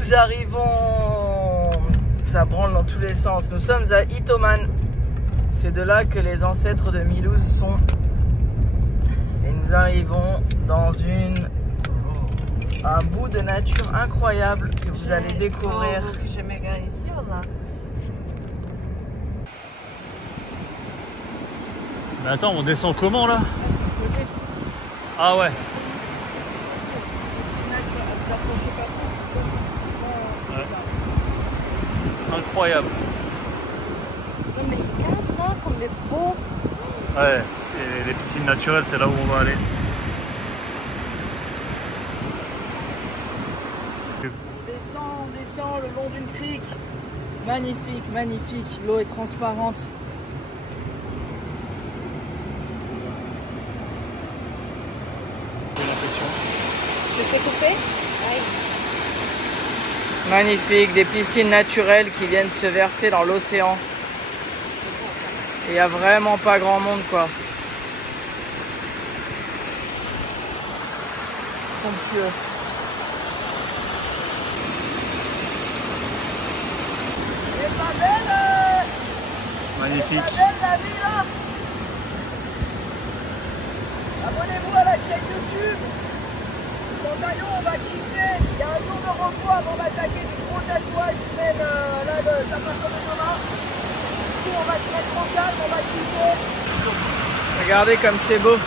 Nous arrivons, ça branle dans tous les sens. Nous sommes à Itoman. C'est de là que les ancêtres de Milouz sont. Et nous arrivons dans un bout de nature incroyable que vous allez découvrir. Que je m'égare ici, on a. Mais attends, on descend comment là? Ah ouais. Incroyable. Non mais regarde-moi comme les beaux. Ouais, c'est les piscines naturelles, c'est là où on va aller. On descend le long d'une crique. Magnifique, magnifique. L'eau est transparente. Je t'ai coupé? Ouais. Magnifique, des piscines naturelles qui viennent se verser dans l'océan. Il n'y a vraiment pas grand monde quoi. Somptueux. C'est pas belle. Magnifique. C'est pas belle la vie là. Abonnez-vous à la chaîne YouTube. Pantalon, on va kiffer. Il y a un jour de repos avant d'attaquer du gros tatouage même là le sapin de Thomas. Du coup on va se mettre en calme, on va kiffer. Regardez comme c'est beau.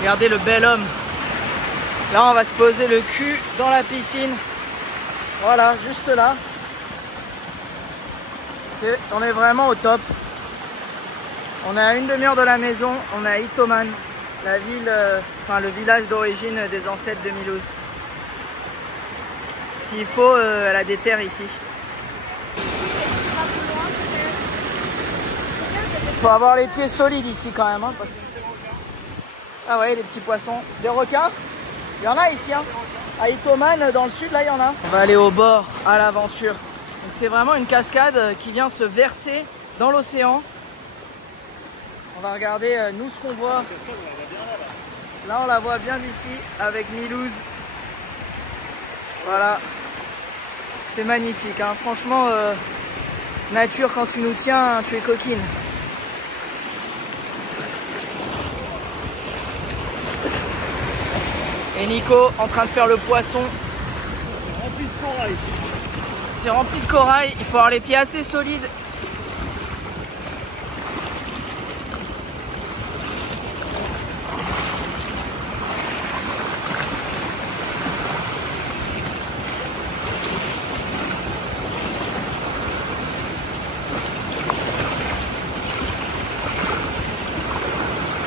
Regardez le bel homme. Là on va se poser le cul dans la piscine. Voilà, juste là. On est vraiment au top. On est à une demi-heure de la maison, on est à Itoman. La ville, enfin le village d'origine des ancêtres de Milouz. S'il faut, elle a des terres ici. Il faut avoir les pieds solides ici quand même. Hein, parce que... Ah ouais, les petits poissons. Des requins, il y en a ici. Hein. À Itoman, dans le sud, là, il y en a. On va aller au bord, à l'aventure. Donc c'est vraiment une cascade qui vient se verser dans l'océan. On va regarder, nous, ce qu'on voit. Là, on la voit bien d'ici, avec Milouz. Voilà. C'est magnifique. Hein. Franchement, nature, quand tu nous tiens, tu es coquine. Et Nico, en train de faire le poisson. C'est rempli de corail. C'est rempli de corail. Il faut avoir les pieds assez solides.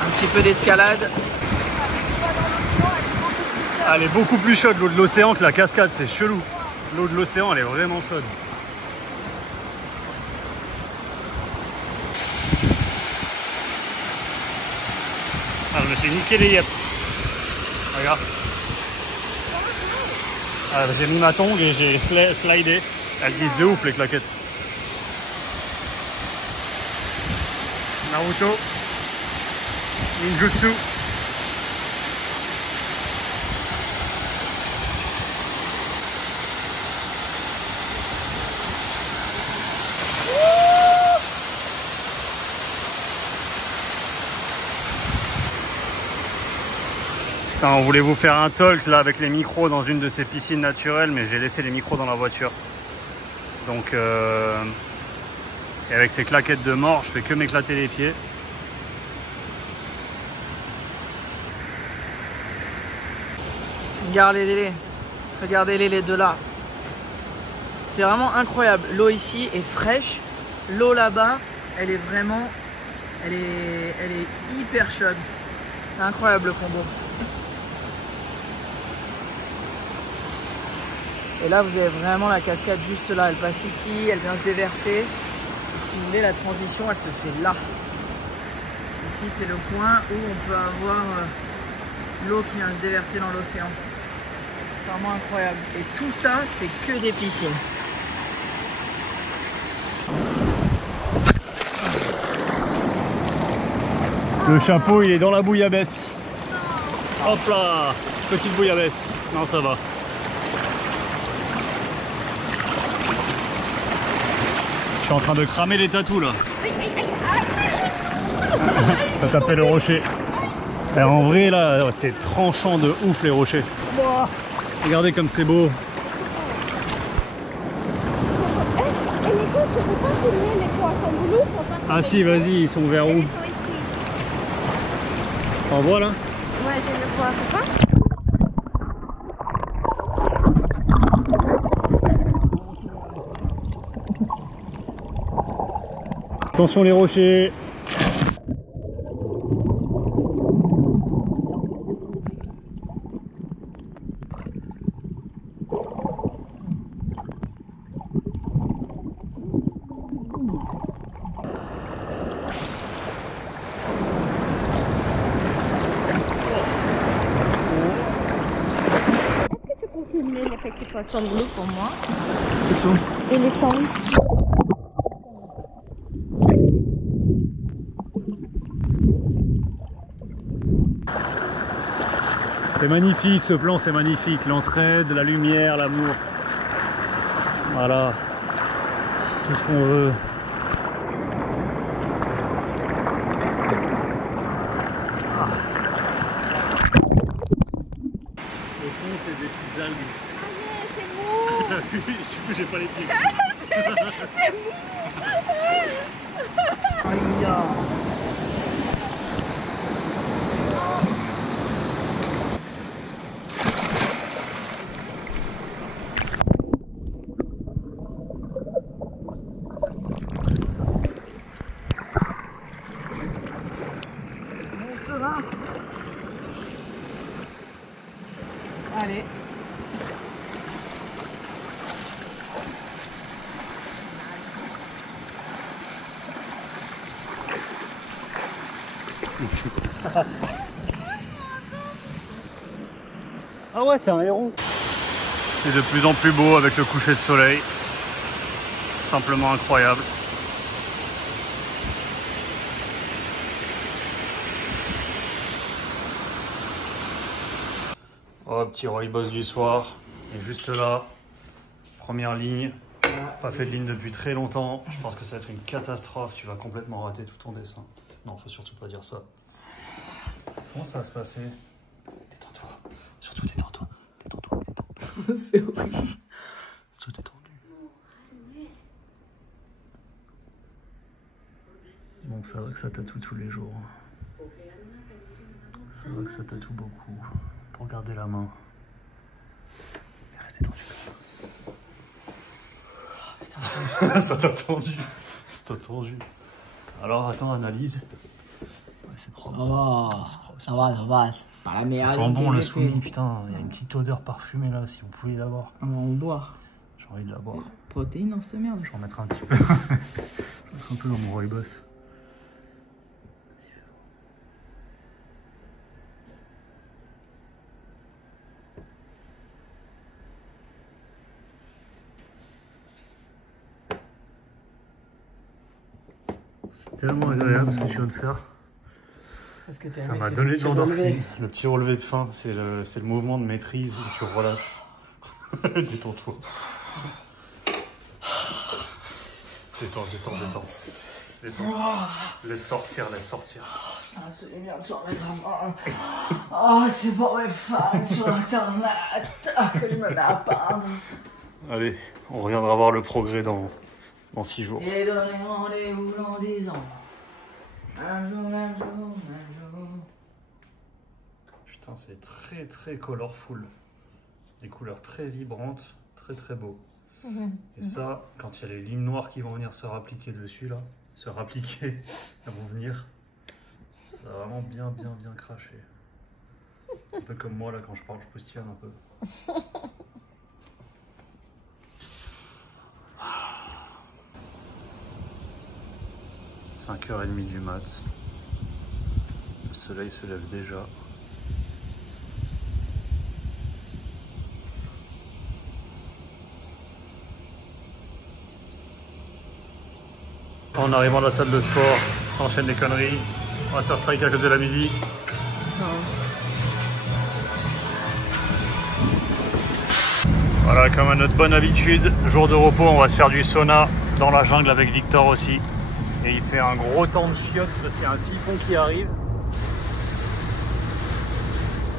Un petit peu d'escalade. Elle est beaucoup plus chaude l'eau de l'océan que la cascade, c'est chelou. L'eau de l'océan elle est vraiment chaude. Ah, je me suis niqué les yeux. Regarde. Ah, j'ai mis ma tongue et j'ai slidé. Elle glisse de ouf les claquettes. Naruto. Ninjutsu. Putain, on voulait vous faire un talk là avec les micros dans une de ces piscines naturelles, mais j'ai laissé les micros dans la voiture. Donc, et avec ces claquettes de mort, je fais que m'éclater les pieds. Regardez-les les deux là. C'est vraiment incroyable. L'eau ici est fraîche. L'eau là-bas, elle est vraiment, elle est hyper chaude. C'est incroyable le combo. Et là, vous avez vraiment la cascade juste là. Elle passe ici, elle vient se déverser. Et si vous voulez, la transition, elle se fait là. Ici, c'est le point où on peut avoir l'eau qui vient se déverser dans l'océan. C'est vraiment incroyable. Et tout ça, c'est que des piscines. Le chapeau, il est dans la bouillabaisse. Hop là, petite bouillabaisse. Non, ça va. suis en train de cramer les tatous là. Ça tapait le rocher. Et en vrai là, c'est tranchant de ouf les rochers. Wow. Regardez comme c'est beau. Et Nico, tu peux pas filmer les poissons bleus pour pas... Ah si, vas-y, ils sont vers où? Ils sont ici. En voit là? Ouais, je le vois, c'est pas? Attention les rochers. Est-ce que tu peux filmer les petits poissons bleus pour moi? Ils sont. Et les sons? C'est magnifique ce plan, c'est magnifique. L'entraide, la lumière, l'amour. Voilà. Tout ce qu'on veut. Ah. Au fond, c'est des petites algues. Allez, c'est mou! T'as vu? J'ai pas les pieds. C'est mou! Allez. Ah ouais, c'est un héron. C'est de plus en plus beau avec le coucher de soleil. Simplement incroyable. Oh, petit rooibos du soir. Et juste là, première ligne. Pas fait de ligne depuis très longtemps. Je pense que ça va être une catastrophe. Tu vas complètement rater tout ton dessin. Non, faut surtout pas dire ça. Comment ça va se passer? Détends-toi. Surtout détends-toi. Détends-toi. Détends-toi. C'est horrible. Sois détendu. Donc ça va que ça tatoue tous les jours. Ça va que ça tatoue beaucoup. Pour garder la main. Mais restez tendu comme ça. Ça t'a tendu. Ça t'a tendu. Alors attends, analyse. Ouais, c'est propre. Ça va, c'est pas la meilleure. Ça sent bon le soumis, putain. Il y a une petite odeur parfumée là, si vous pouviez l'avoir. On va en boire. J'ai envie de la boire. Protéines dans cette merde. Je vais en mettre un petit peu. Je vais mettre un peu dans mon rooibos. C'est tellement agréable ce que tu viens de faire. Parce que Ça m'a donné de l'endorphine. Le petit relevé de faim, c'est le mouvement de maîtrise où tu relâches. Détends-toi. Détends. Laisse sortir. Putain, c'est bien de se remettre à main. Oh, c'est pour mes fans sur internet que je me mets à peindre. Allez, on reviendra voir le progrès dans 6 jours. Et donnez rendez-vous dans 10 ans. Un jour. Putain, c'est très colorful. Des couleurs très vibrantes, très beau. Et ça, quand il y a les lignes noires qui vont venir se rappliquer dessus, là, elles vont venir, ça va vraiment bien cracher. Un peu comme moi, là, quand je parle, je postillonne un peu. 5h30 du mat. Le soleil se lève déjà. En arrivant à la salle de sport, ça enchaîne les conneries. On va se faire strike à cause de la musique. Voilà, comme à notre bonne habitude, jour de repos, on va se faire du sauna dans la jungle avec Victor aussi. Et il fait un gros temps de chiottes parce qu'il y a un typhon qui arrive.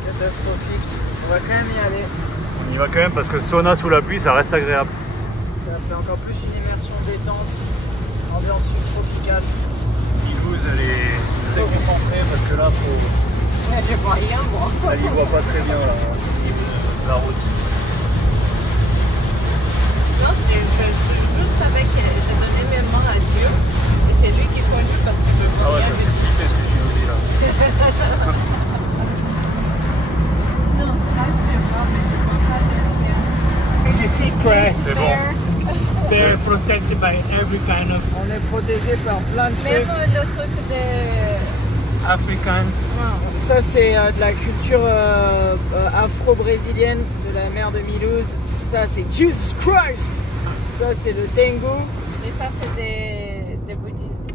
Catastrophique. On va quand même y aller. On y va quand même parce que sauna sous la pluie, ça reste agréable. Ça fait encore plus une immersion détente, ambiance subtropicale. Ilouz, elle est très concentrée parce que là, faut... Je vois rien, moi. elle y voit pas très bien là, au niveau de la route. Non, je suis juste avec. J'ai donné mes mains à Dieu. Et c'est lui qui conduit parce que je vois Ah ouais, rien ça du fait tout. flipper ce que tu nous dis là. Non, ça c'est pas, mais je vois pas de rien. Jesus Christ. C'est bon. They're protected by every kind of On est protégé par plein de Même trucs. le truc de. African. Ça c'est de la culture afro-brésilienne de la mer de Milouz. Ça c'est Jesus Christ. Ça c'est le Tengu. Et ça c'est des bouddhistes.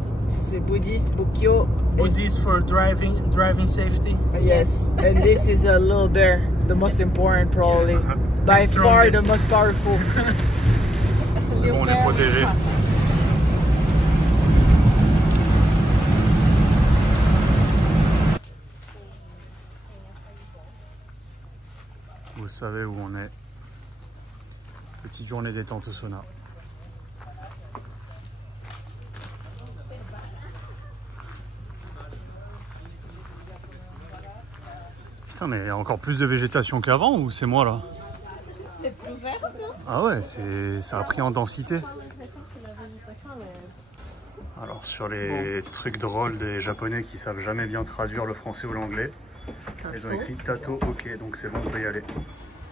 C'est bouddhiste, Bukyo. Buddhist for driving safety. Yes, and this is a little bear, the most important probably. By far the strongest. most powerful. C'est bon, on est protégé. Vous savez où on est. Petite journée détente au sauna. Putain, mais il y a encore plus de végétation qu'avant ou c'est moi là? C'est plus vert, hein? Ah ouais, ça a pris en densité. Alors sur les trucs drôles des japonais qui savent jamais bien traduire le français ou l'anglais, ils ont écrit tato, ok, donc c'est bon, on peut y aller.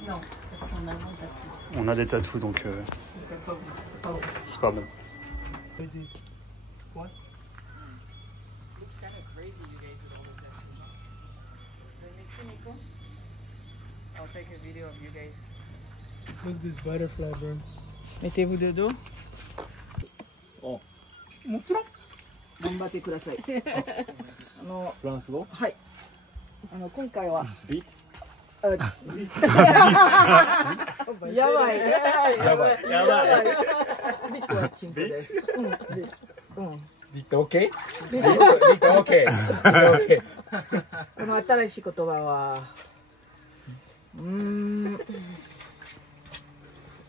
Non, parce qu'on a un tatou. On a des tatous, donc c'est pas bon. I'll take a video of you guys. Look this butterfly, bro. Mettez-vous de dos. Oh. 頑張ってください。フランス語はい。今回は。ビーやばい。やばい。やばい。ビットはチンコです。うん。ビット OK? ビット OK? ビット OK? この新しい言葉は。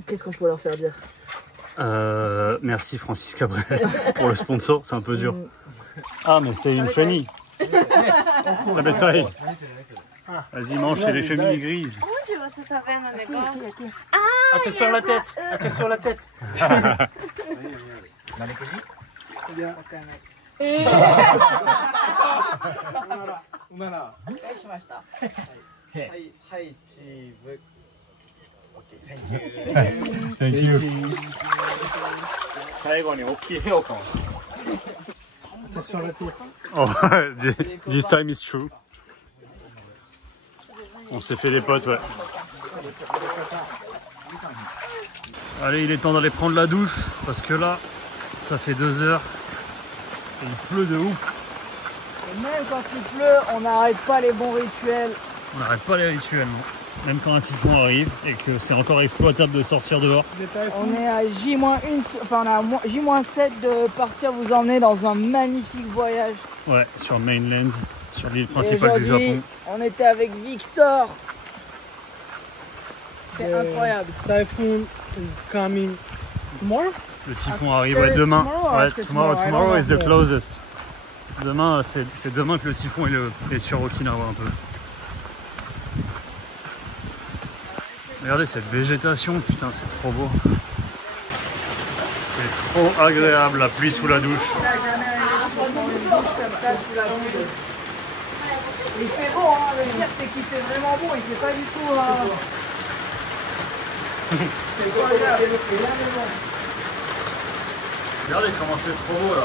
Qu'est-ce qu'on peut leur faire dire? Merci Francis Cabrel pour le sponsor, c'est un peu dur. Ah mais c'est une chenille. La bétail. Vas-y mange, c'est les chenilles grises. Onde você tá vendo o negócio? Attention la tête. Attention la tête. お願いしました。はいはいチーズ。Thank you. 最後に大きいヘオかも。 Attention la tête. Oh, this time is true. On s'est fait les potes, ouais. Allez, il est temps d'aller prendre la douche parce que là, ça fait 2 heures et il pleut de ouf. Et même quand il pleut, on n'arrête pas les bons rituels. On n'arrête pas les rituels, non. Même quand un typhon arrive et que c'est encore exploitable de sortir dehors. On est à J-1, enfin on est à J-7 de partir vous emmener dans un magnifique voyage. Ouais, sur mainland, sur l'île Et principale du aujourd'hui, Japon. on était avec Victor. C'est incroyable. Typhoon is coming tomorrow. Le typhon arrive ouais, demain. tomorrow, Ouais, after tomorrow tomorrow, I is don't the know. closest. Demain, c'est demain que le typhon est sur Okinawa un peu. Regardez cette végétation, putain, c'est trop beau. C'est trop agréable, la pluie sous la douche. Il fait beau, hein. Le pire c'est qu'il fait vraiment beau, il fait pas du tout. C'est pas agréable, il est vraiment bon. Regardez comment c'est trop beau là.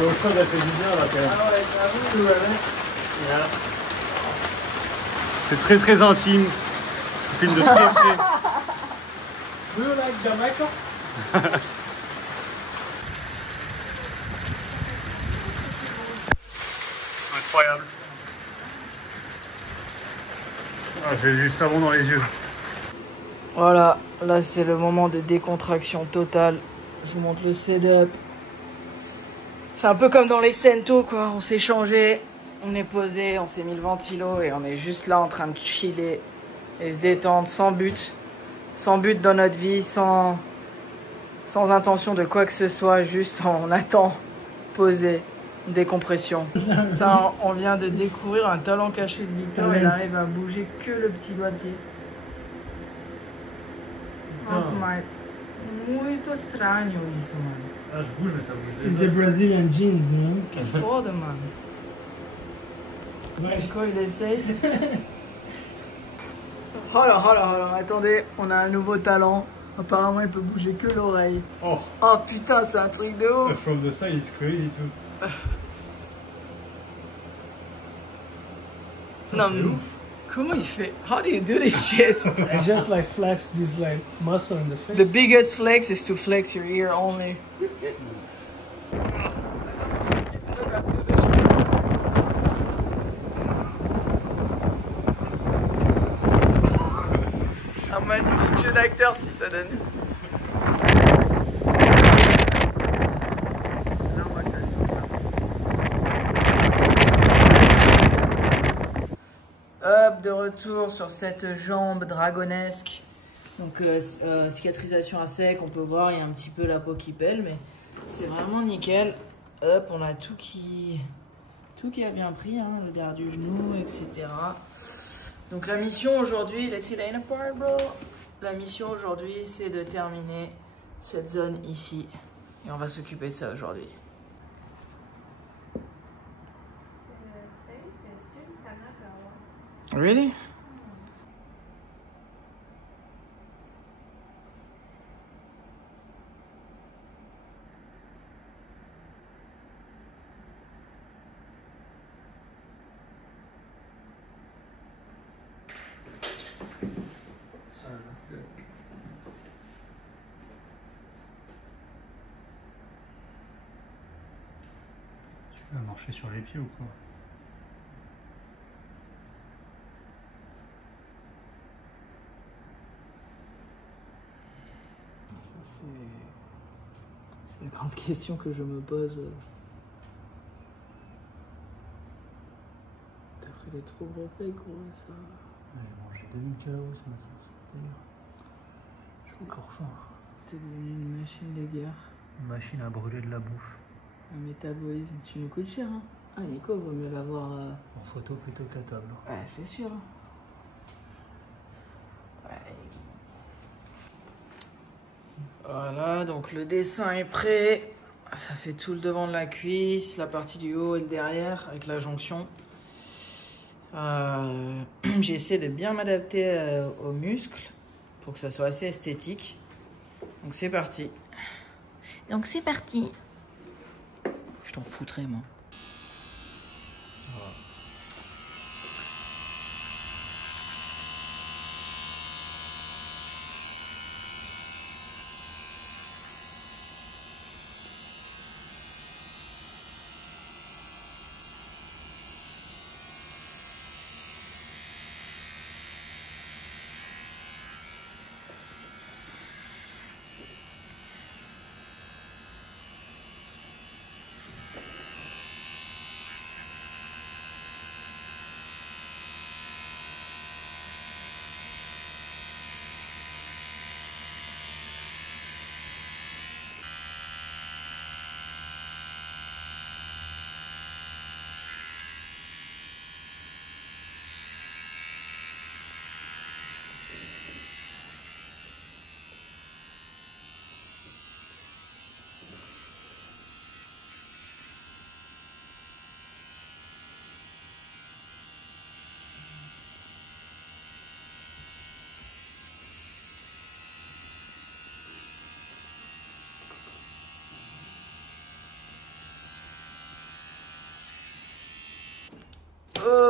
L'eau chaude elle fait du bien là quand même. Ah ouais, j'avoue, Yeah. C'est très très intime. Je vous filme de très près. Do you like Jamaica? Incroyable. Ah, j'ai du savon dans les yeux. Voilà, là c'est le moment de décontraction totale. Je vous montre le setup. C'est un peu comme dans les Cento quoi, on s'est changé, on est posé, on s'est mis le ventilo et on est juste là en train de chiller et se détendre sans but dans notre vie, sans intention de quoi que ce soit, juste on attend, posé, décompression. Putain, on vient de découvrir un talent caché de Victor, il arrive à bouger que le petit doigt de pied. Nossa, mas muito estranho isso, mano. Ah, je bouge, mais ça bouge It's the Brazilian jeans, né? Que foda, mano. Nico, il essaye. Oh là, attendez, on a un nouveau talent. Apparemment, il peut bouger que l'oreille. Oh, Oh putain, c'est un truc de ouf. from the side, it's crazy too. Non, mais comment il fait? How do you do this shit? I just like flex this like muscle in the face. The biggest flex is to flex your ear only. Un magnifique jeu d'acteur si ça donne. Hop, de retour sur cette jambe dragonesque. Donc cicatrisation à sec, on peut voir, il y a un petit peu la peau qui pèle, mais c'est vraiment nickel. Hop, on a tout qui a bien pris, hein, le derrière du genou, etc. Donc la mission aujourd'hui, let's see the inner part, bro. La mission aujourd'hui, c'est de terminer cette zone ici. Et on va s'occuper de ça aujourd'hui. Really? Tu vas marcher sur les pieds ou quoi? C'est la grande question que je me pose. T'as pris les trop gros pecs, gros, ça. J'ai mangé 2000 calories ce matin, c'est délire. Je suis encore faim. T'es devenu une machine de guerre. Une machine à brûler de la bouffe. Un métabolisme, tu nous coûtes cher, hein. Ah, Nico, vaut mieux l'avoir... En photo plutôt qu'à table. Ouais, c'est sûr. Ouais. Voilà, donc le dessin est prêt. Ça fait tout le devant de la cuisse, la partie du haut et le derrière avec la jonction. J'ai essayé de bien m'adapter aux muscles pour que ça soit assez esthétique. Donc c'est parti. Je t'en foutrais, moi.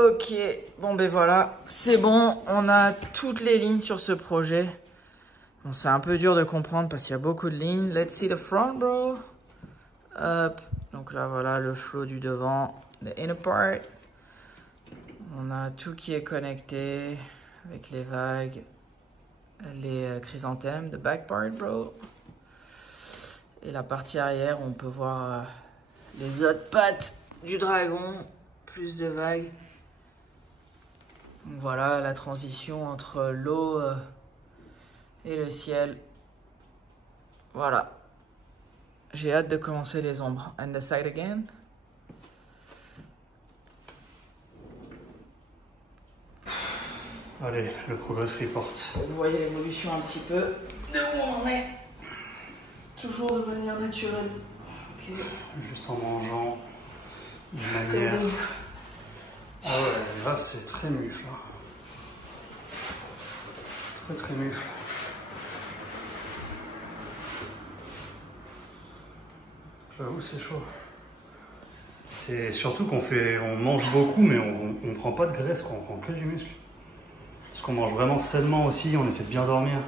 Ok, bon ben voilà, c'est bon, on a toutes les lignes sur ce projet. Bon, c'est un peu dur de comprendre parce qu'il y a beaucoup de lignes. Let's see the front, bro. Hop, donc là voilà le flow du devant, the inner part. On a tout qui est connecté, avec les vagues, les chrysanthèmes de back part, bro. Et la partie arrière, on peut voir les autres pattes du dragon, plus de vagues. Donc voilà la transition entre l'eau et le ciel. Voilà. J'ai hâte de commencer les ombres. And the side again. Allez, le progress report. Vous voyez l'évolution un petit peu de où on en est. Toujours de manière naturelle. Ok. Juste en mangeant de manière... Ah ouais, là c'est très mufle. Très mufle. J'avoue c'est chaud. C'est surtout on mange beaucoup mais on prend pas de graisse, quoi. On prend que du muscle. Parce qu'on mange vraiment sainement aussi, on essaie de bien dormir.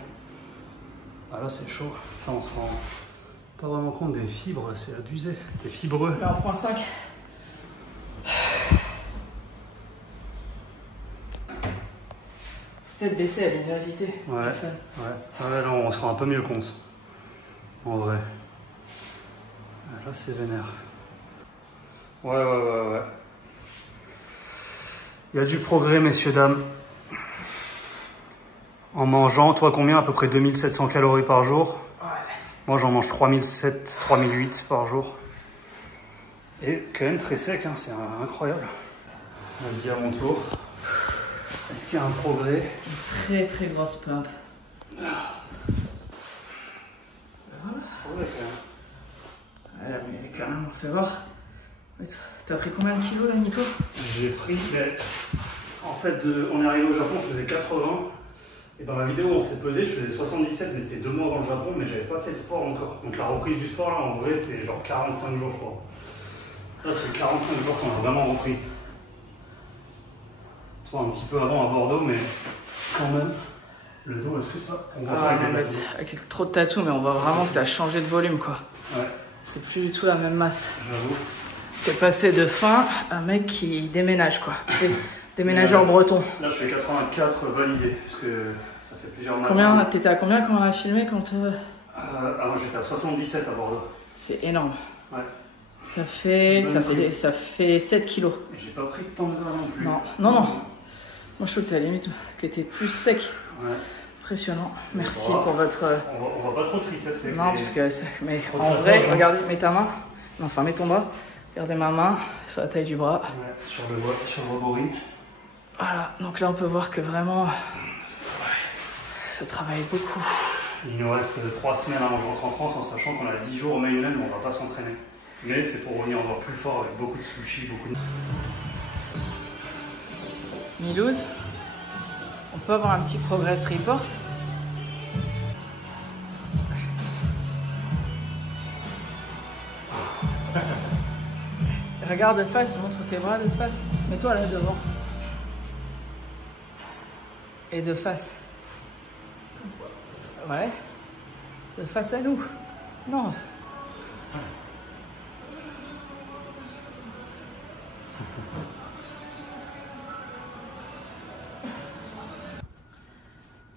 Ah là c'est chaud. Putain, on se rend pas vraiment compte des fibres, c'est abusé. T'es fibreux. Là on prend 5. Peut-être baisser la luminosité. Ouais, ouais, là on se rend un peu mieux compte. En vrai. Là c'est vénère. Ouais. Il y a du progrès, messieurs, dames. En mangeant, toi combien? À peu près 2700 calories par jour. Ouais. Moi j'en mange 3007, 3008 par jour. Et quand même très sec, hein, c'est incroyable. Vas-y à mon tour. Est-ce qu'il y a un progrès? Une très grosse pump. Voilà. Progrès quand même. Ouais, carrément, fais voir. T'as pris combien de kilos là, Nico? J'ai pris, en fait, on est arrivé au Japon, je faisais 80. Et dans la vidéo où on s'est pesé, je faisais 77, mais c'était 2 mois dans le Japon, mais j'avais pas fait de sport encore. Donc la reprise du sport, là, en vrai, c'est genre 45 jours, je crois. Là, ça fait 45 jours qu'on a vraiment repris. Toi, un petit peu avant à Bordeaux, mais quand même, le dos, est-ce que ça... On voit pas avec trop de tatous, mais on voit vraiment que t'as changé de volume, quoi. Ouais. C'est plus du tout la même masse. J'avoue. T'es passé de fin à un mec qui déménage, quoi. Déménageur breton. Là, je fais 84 validé, parce que ça fait plusieurs matchs. T'étais à combien quand on a filmé quand moi j'étais à 77 à Bordeaux. C'est énorme. Ouais. Ça fait 7 kilos. Et j'ai pas pris de temps de gras non plus. Non. Moi je trouve que t'es à la limite, que t'es plus sec. Ouais. Impressionnant. Merci pour votre... On voit pas trop triceps. Non, parce que... Mais en vrai, regardez, mets ta main. Non, enfin, mets ton bras. Regardez ma main sur la taille du bras. Ouais, sur le reboris. Voilà, donc là on peut voir que vraiment ça travaille beaucoup. Il nous reste 3 semaines avant que je rentre en France en sachant qu'on a 10 jours au mainland où on va pas s'entraîner. Mais c'est pour revenir encore plus fort avec beaucoup de sushi, beaucoup de... Milouz, on peut avoir un petit progress report? Regarde de face, montre tes bras de face. Mets-toi là devant. Et de face. Ouais. De face à nous. Non.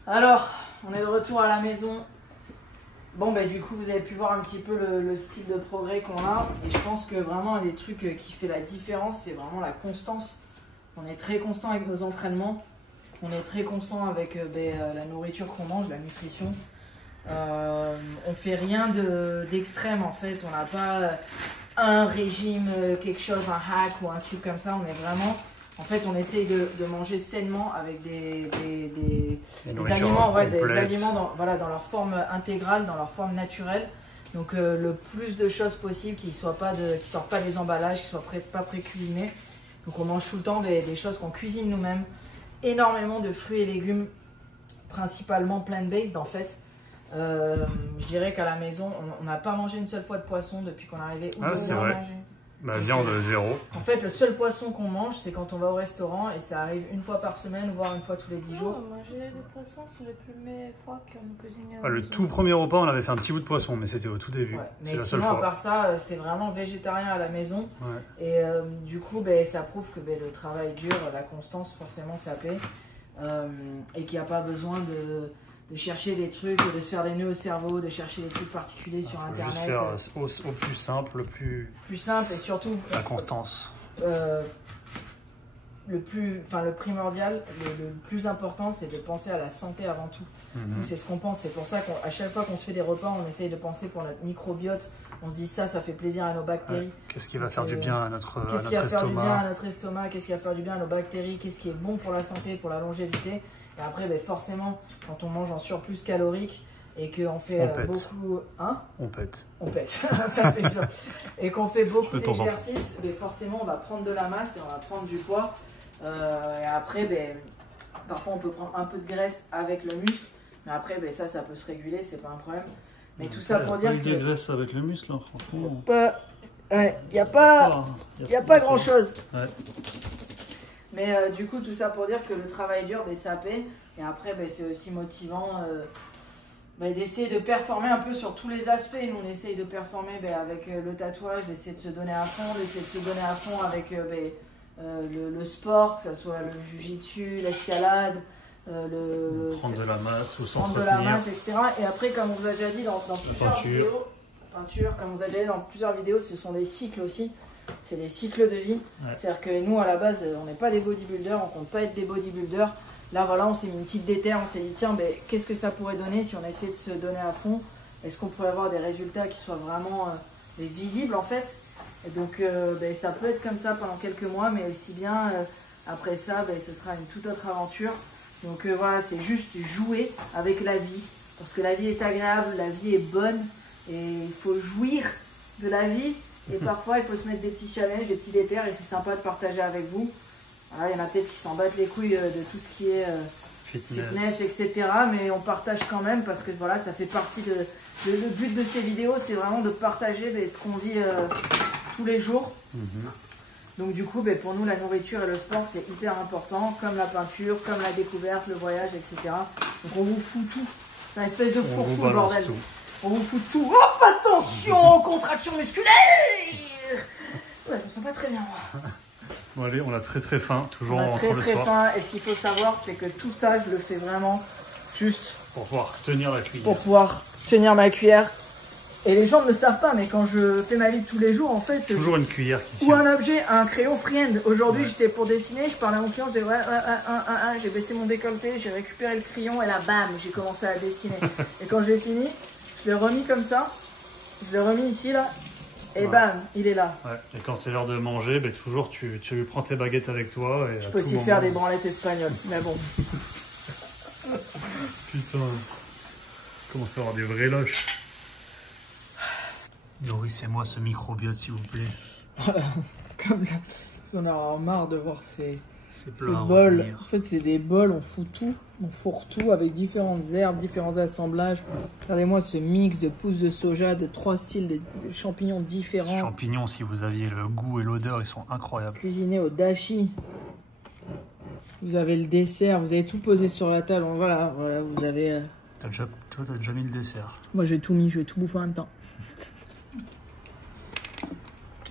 Alors, on est de retour à la maison. Bon, bah, du coup, vous avez pu voir un petit peu le style de progrès qu'on a. Et je pense que vraiment, un des trucs qui fait la différence, c'est vraiment la constance. On est très constant avec nos entraînements. On est très constant avec la nourriture qu'on mange, la nutrition. On fait rien d'extrême en fait. On n'a pas un régime, quelque chose, un hack ou un truc comme ça. On est vraiment... En fait, on essaye de manger sainement avec des aliments, des aliments dans leur forme intégrale, dans leur forme naturelle. Donc le plus de choses possibles qui sortent pas des emballages, qui soient pas pré-cuisinés. Donc on mange tout le temps des choses qu'on cuisine nous-mêmes. Énormément de fruits et légumes, principalement plant-based en fait. Je dirais qu'à la maison, on n'a pas mangé une seule fois de poisson depuis qu'on est arrivé. Ah, c'est vrai. Bah, viande zéro. En fait, le seul poisson qu'on mange, c'est quand on va au restaurant et ça arrive une fois par semaine, voire une fois tous les 10 jours. Manger des poissons, c'est les premières fois qu'on cuisine. Le tout premier repas, on avait fait un petit bout de poisson, mais c'était au tout début. Ouais. Mais sinon, à part ça, c'est vraiment végétarien à la maison. Ouais. Et du coup, ça prouve que le travail dur, la constance, forcément, ça paie. et qu'il n'y a pas besoin de chercher des trucs, de se faire des nœuds au cerveau, de chercher des trucs particuliers sur internet. Juste faire au plus simple, le plus simple et surtout la constance. Le primordial, le plus important, c'est de penser à la santé avant tout. C'est ce qu'on pense. C'est pour ça qu'à chaque fois qu'on se fait des repas, on essaye de penser pour notre microbiote. On se dit ça fait plaisir à nos bactéries. Ouais. Qu'est-ce qui va faire du bien à notre estomac? Qu'est-ce qui va faire du bien à notre estomac? Qu'est-ce qui va faire du bien à nos bactéries? Qu'est-ce qui est bon pour la santé, pour la longévité? Et après, forcément, quand on mange en surplus calorique et qu'on fait beaucoup... Hein? On pète. On pète, ça c'est sûr. Et qu'on fait beaucoup d'exercices, forcément, on va prendre de la masse et on va prendre du poids. Et après, parfois, on peut prendre un peu de graisse avec le muscle. Mais après, ça peut se réguler, c'est pas un problème. Mais tout ça pour dire que... Il y a de graisse avec le muscle, hein, franchement. Il n'y a pas grand-chose. Ouais. Mais du coup, tout ça pour dire que le travail dur, ça paie. Et après, c'est aussi motivant d'essayer de performer un peu sur tous les aspects. Nous, on essaye de performer avec le tatouage, d'essayer de se donner à fond, d'essayer de se donner à fond avec le sport, que ce soit le jiu-jitsu, l'escalade, prendre de la masse ou prendre de la masse, etc. Et après, comme on vous a déjà dit dans plusieurs vidéos, comme on vous a déjà dit dans plusieurs vidéos, ce sont des cycles aussi. C'est des cycles de vie. Ouais. C'est-à-dire que nous, à la base, on n'est pas des bodybuilders, on compte pas être des bodybuilders. Là, voilà, on s'est mis une petite déterre, on s'est dit, tiens, qu'est-ce que ça pourrait donner si on essayait de se donner à fond? Est-ce qu'on pourrait avoir des résultats qui soient vraiment visibles, en fait? Et donc, ça peut être comme ça pendant quelques mois, mais aussi bien, après ça, ce sera une toute autre aventure. Donc, voilà, c'est juste jouer avec la vie. Parce que la vie est agréable, la vie est bonne, et il faut jouir de la vie. Et parfois, il faut se mettre des petits challenges, des petits déterres, et c'est sympa de partager avec vous. Voilà, il y en a peut-être qui s'en battent les couilles de tout ce qui est fitness, etc. Mais on partage quand même, parce que voilà, ça fait partie de... Le but de ces vidéos, c'est vraiment de partager ce qu'on vit tous les jours. Donc du coup, pour nous, la nourriture et le sport, c'est hyper important, comme la peinture, comme la découverte, le voyage, etc. Donc on vous fout tout. C'est une espèce de fourre-tout, le bordel. Tout. On vous fout tout. Hop, attention, contraction musculaire. Ouais, je me sens pas très bien, moi. Bon allez, on a très faim, toujours on a en rentrant le soir. Très faim, et ce qu'il faut savoir, c'est que tout ça, je le fais vraiment juste... Pour pouvoir tenir la cuillère. Pour pouvoir tenir ma cuillère. Et les gens ne le savent pas, mais quand je fais ma vie de tous les jours, en fait... Toujours une cuillère qui tient. Ou un objet, un crayon freehand. Aujourd'hui, j'étais pour dessiner, je parlais à mon client, je disais j'ai baissé mon décolleté, j'ai récupéré le crayon, et là, bam, j'ai commencé à dessiner. Et quand j'ai fini, je l'ai remis comme ça, je l'ai remis ici, là, et bam, il est là. Ouais. Et quand c'est l'heure de manger, toujours tu prends tes baguettes avec toi. Et je peux aussi faire des branlettes espagnoles, mais bon. Putain, comment ça avoir des vrais loches. Nourrissez-moi ce microbiote, s'il vous plaît. Voilà, comme ça, on a marre de voir ces bols. En fait, c'est des bols, on fout tout, on fourre tout avec différentes herbes, différents assemblages. Regardez-moi ce mix de pousses de soja, de 3 styles de champignons différents. Les champignons, si vous aviez le goût et l'odeur, ils sont incroyables. Cuisiné au dashi. Vous avez le dessert, vous avez tout posé sur la table. Voilà, vous avez... Toi, t'as déjà mis le dessert. Moi, j'ai tout mis, je vais tout bouffer en même temps.